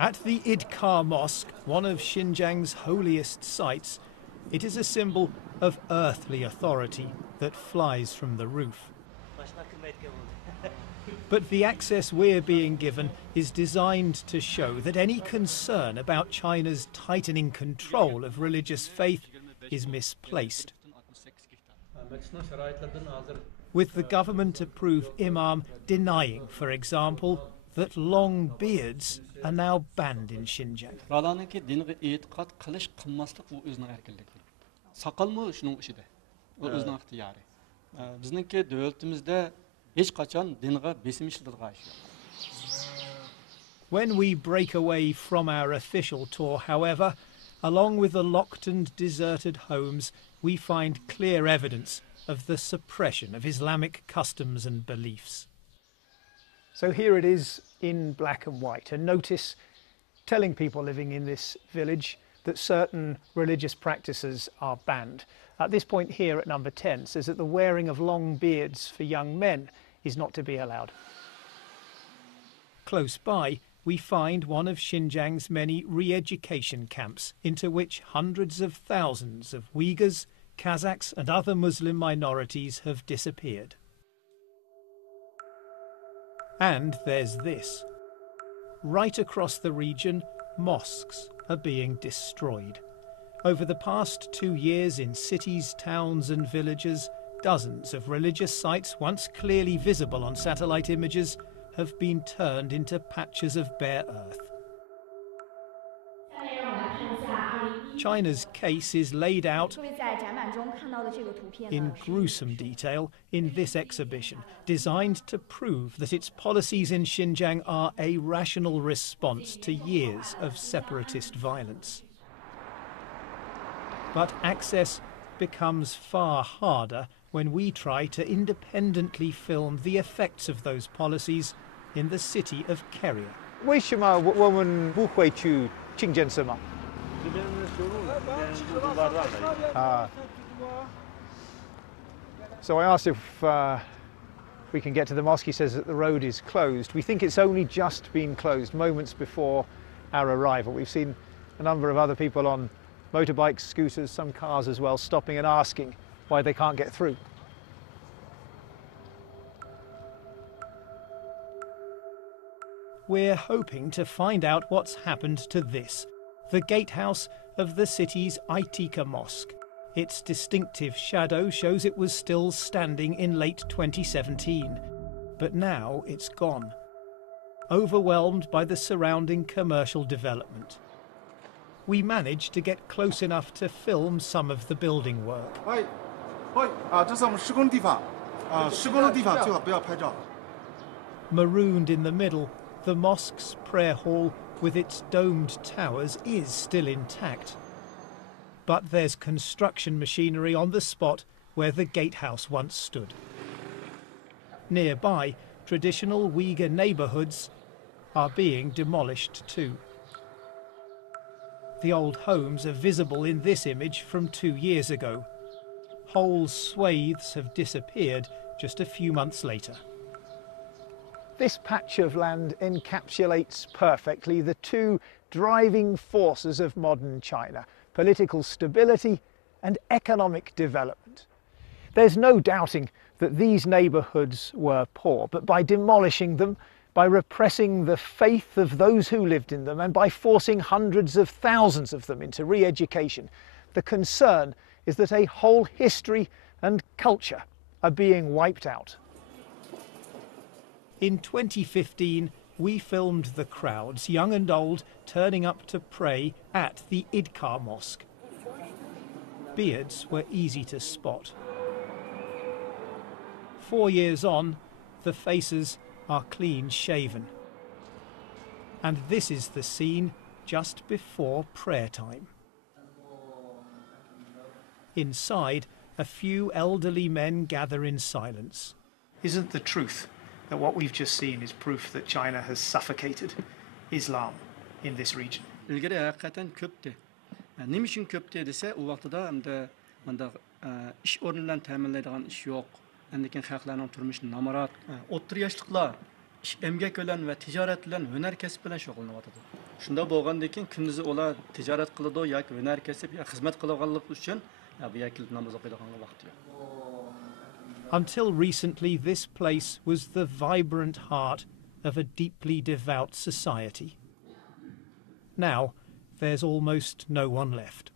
At the Uighur Mosque, one of Xinjiang's holiest sites, it is a symbol of earthly authority that flies from the roof. But the access we're being given is designed to show that any concern about China's tightening control of religious faith is misplaced. With the government-approved imam denying, for example, that long beards are now banned in Xinjiang. When we break away from our official tour, however, along with the locked and deserted homes, we find clear evidence of the suppression of Islamic customs and beliefs. So here it is in black and white, a notice telling people living in this village that certain religious practices are banned. At this point here at number 10 says that the wearing of long beards for young men is not to be allowed. Close by, we find one of Xinjiang's many re-education camps into which hundreds of thousands of Uyghurs, Kazakhs and other Muslim minorities have disappeared. And there's this. Right across the region, mosques are being destroyed. Over the past 2 years in cities, towns and villages, dozens of religious sites once clearly visible on satellite images have been turned into patches of bare earth. China's case is laid out in gruesome detail in this exhibition, designed to prove that its policies in Xinjiang are a rational response to years of separatist violence. But access becomes far harder when we try to independently film the effects of those policies in the city of Keria. 为什么我们不会去清真寺吗？ So I asked if we can get to the mosque. He says that the road is closed. We think it's only just been closed moments before our arrival. We've seen a number of other people on motorbikes, scooters, some cars as well, stopping and asking why they can't get through. We're hoping to find out what's happened to this, the gatehouse of the city's Aitika Mosque. Its distinctive shadow shows it was still standing in late 2017, but now it's gone, overwhelmed by the surrounding commercial development. We managed to get close enough to film some of the building work. Marooned in the middle, the mosque's prayer hall with its domed towers is still intact. But there's construction machinery on the spot where the gatehouse once stood. Nearby, traditional Uyghur neighbourhoods are being demolished too. The old homes are visible in this image from 2 years ago. Whole swathes have disappeared just a few months later. This patch of land encapsulates perfectly the two driving forces of modern China: political stability and economic development. There's no doubting that these neighbourhoods were poor, but by demolishing them, by repressing the faith of those who lived in them, and by forcing hundreds of thousands of them into re-education, the concern is that a whole history and culture are being wiped out. In 2015, we filmed the crowds, young and old, turning up to pray at the Uighur Mosque. Beards were easy to spot. 4 years on, the faces are clean shaven. And this is the scene just before prayer time. Inside, a few elderly men gather in silence. Isn't the truth that what we've just seen is proof that China has suffocated Islam in this region? ilgari haqiqatan ko'pdi. Nima uchun ko'pdi desa, u vaqtida hamda ish o'rinlarini ta'minlaydigan ish yo'q. Lekin xalqlarning turmushi namorat, o'ttir yoshliklar ish emgak bilan va tijorat bilan, hunar kasb bilan shug'ullanyapti. Shunda bo'lgandan keyin kunduzi ular tijorat qiladi yoki hunar kasb yoki xizmat qilganlik uchun bu yerga namoz o'qiydigan vaqti yo'q. Until recently, this place was the vibrant heart of a deeply devout society. Now, there's almost no one left.